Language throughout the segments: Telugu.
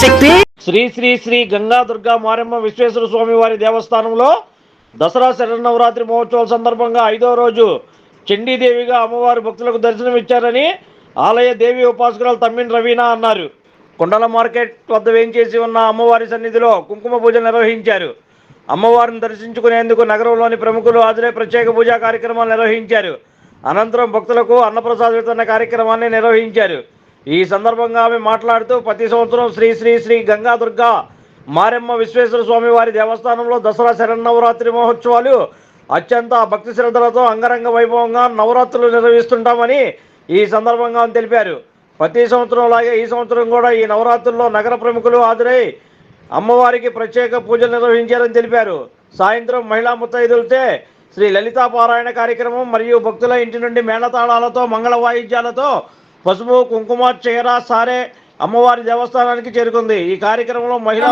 శక్తి శ్రీ శ్రీ శ్రీ గంగా దుర్గా మారమ్మ విశ్వేశ్వర స్వామి వారి దేవస్థానంలో దసరా శరన్నవరాత్రి మహోత్సవం సందర్భంగా ఐదో రోజు చండీదేవిగా అమ్మవారి భక్తులకు దర్శనమిచ్చారని ఆలయ దేవి ఉపాసకురాలు తమ్మిన్ రవీనా అన్నారు. కొండల మార్కెట్ వద్ద వేయించేసి ఉన్న అమ్మవారి సన్నిధిలో కుంకుమ పూజ నిర్వహించారు. అమ్మవారిని దర్శించుకునేందుకు నగరంలోని ప్రముఖులు హాజరై ప్రత్యేక పూజా కార్యక్రమాలు నిర్వహించారు. అనంతరం భక్తులకు అన్నప్రసాద వితరణ కార్యక్రమాన్ని నిర్వహించారు. ఈ సందర్భంగా ఆమె మాట్లాడుతూ ప్రతి సంవత్సరం శ్రీ శ్రీ శ్రీ గంగా దుర్గా మారెమ్మ విశ్వేశ్వర స్వామి వారి దేవస్థానంలో దసరా శరన్నవరాత్రి మహోత్సవాలు అత్యంత భక్తి శ్రద్ధలతో అంగరంగ వైభవంగా నవరాత్రులు నిర్వహిస్తుంటామని ఈ సందర్భంగా ఆమె తెలిపారు. ప్రతి సంవత్సరం లాగే ఈ సంవత్సరం కూడా ఈ నవరాత్రుల్లో నగర ప్రముఖులు హాజరై అమ్మవారికి ప్రత్యేక పూజలు నిర్వహించారని తెలిపారు. సాయంత్రం మహిళా ముత్తైదులతో శ్రీ లలితా పారాయణ కార్యక్రమం మరియు భక్తుల ఇంటి నుండి మేళతాళాలతో మంగళ వాయిద్యాలతో పసుపు కుంకుమ చీర సారే అమ్మవారి దేవస్థానానికి చేరుకుంది. ఈ కార్యక్రమంలో మహిళా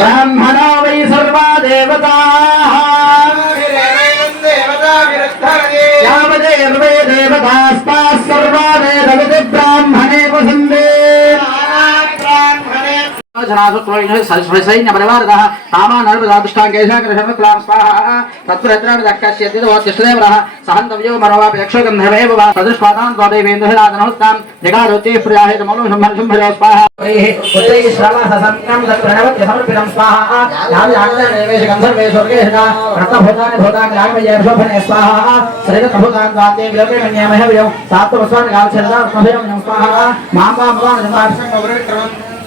బ్రాహ్మణో వై సర్వా దేవతా సైన్యపరివారదः కామానర్వదాదుష్టాంగేశాకృష్ణక్లాం స్వాహా తత్పురత్రాన్ని దక్కస్యతిష్టదేవరः సహంతవ్యో మరోవాపి యక్షోగంధర్వేవ వా సదృష్పాదాన్ స్వాదేవేందుహిరాజనహుస్తాం జగారోత్తే ప్రియాహితమౌలం శుంభర శుంభరో గంధర్వే శోభనే విలోకే మన్యామహ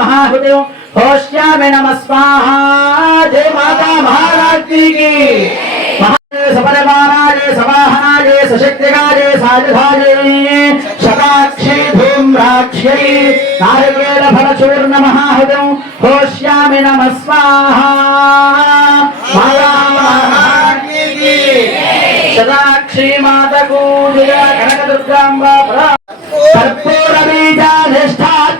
महाहृदय होश्या में नमस्वाहा जय माता महाराज की। सपरिवाराय समाहनाय सशक्तिकाय साधुधाय शताक्षी धूम्राक्षी नारिकेल की। शताक्षी माता को जय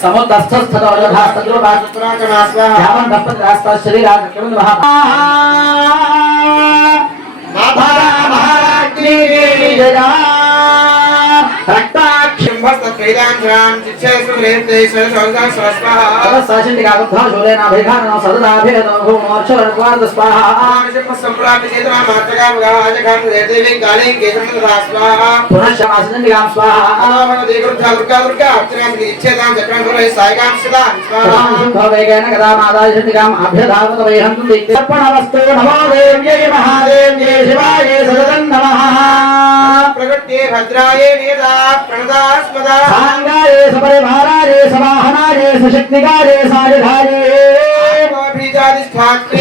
స్వజన రక్తవేదవరామ స్వాహా సముద్రస్థస్థతో యావన్ దప్పద్రాస్త శరీరాగ్రమం మహా మహారాజ్ఞి జయ రక్తాక్షి ప్రకృతి భద్రాయ శూలేన ప్రణదాస్మ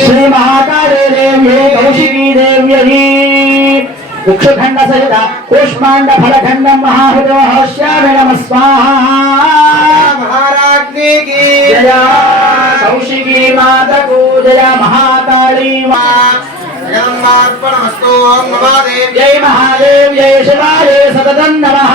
श्री महाकाले सहित कूष्मांड फलखंड महाभुजो हर्ष्यामि नमः स्वाहा जय कौशिकी माता को जय महाकाली जगन्नाथ जय महादेव जय शिवाय सततं नमः।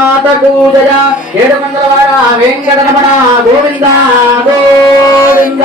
మాతకు జయ ఏడు మంగళవార వెంకటరమణ గోవింద గోవింద.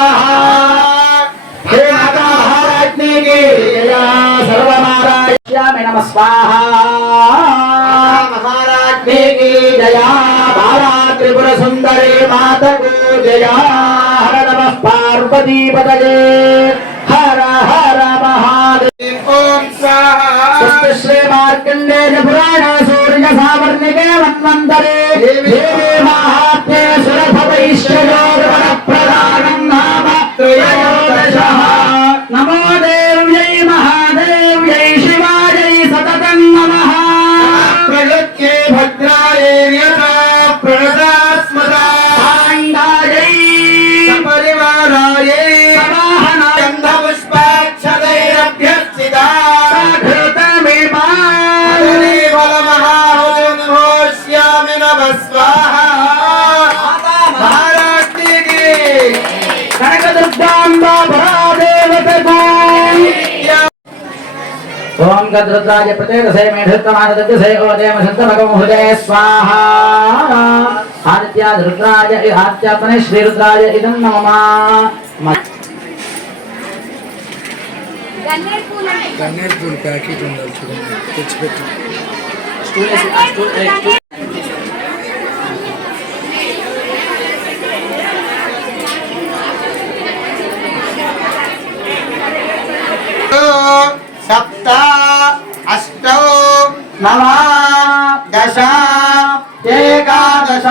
నమ స్వాహ మహారాజ్ఞీకి జయా బాలా త్రిపుర సుందరి మాతకు జయా హర నమ పార్వతీపదయే హర హర మహాదేవ్ ఓం స్వస్తి శ్రీ మార్కండేయ పురాణ సూర్య సావర్ణికే మన్వంతరే దేవీ ఓం గద్రుద్రాజ ప్రచేతసే మేధత్తమానదత్తసే ఓదేమ సంతమకం హృదయ స్వాహా ఆదిత్యాద రుద్రాయ ఆదిత్యాత్మనే శ్రీరుద్రాయ ఇదం నమమా గన్నేరు పూలండి. గన్నేరు పూలు ప్యాకెట్ ఉండాలి చూడండి తెచ్చిపెట్టి గన్నేరు పూలు, గన్నేరు सप्त अष्टौ नवादश एकादश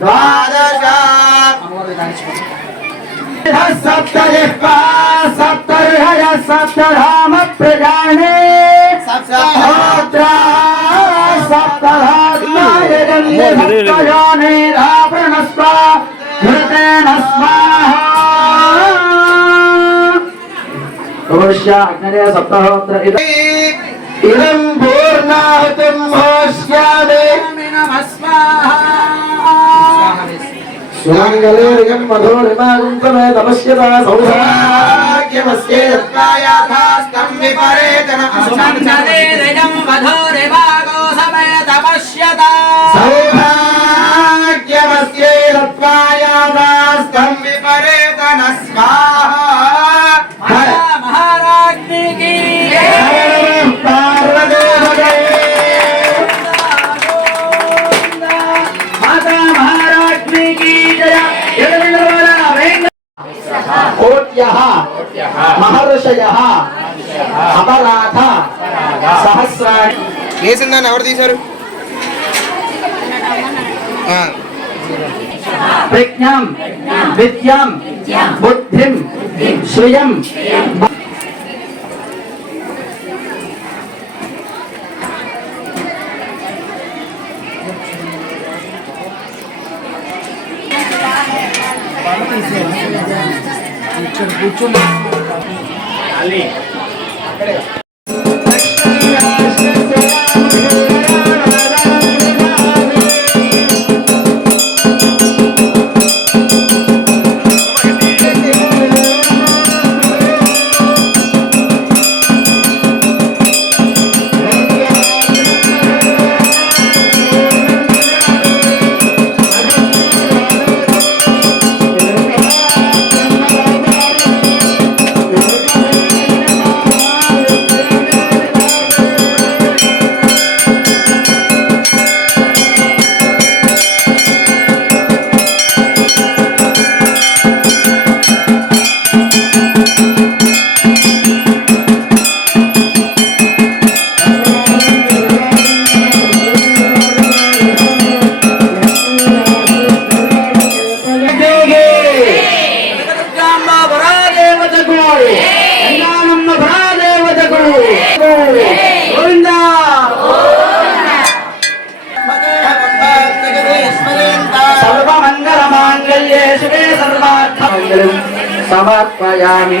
द्वादश सप्तरिः सप्तधाम प्रजाने सप्तहोत्रा सप्तधात्मायजन्यभक्तजाने रावणस्व स्वाहा सप्तहोत्र इदम् सुमङ्गलेरिगम् मधोरिमागुन्तमे तपस्यता सौभाग्यमस्ये यत्कायाथास्तम् विपरेतन सुमङ्गलेरिगम् मधोरिमागो समे तपस्यता सौभाग्यमस्ये यत्कायाथास्तम् विपरेतन स्वाहा మహర్షయః అపరాధ సహస్రాణి. వేసిందని ఎవరు తీశారు? ప్రజ్ఞాం విద్యాం బుద్ధిం శ్రియం. ఇక్కడ కూర్చొని దేవతకు సమర్పయామి.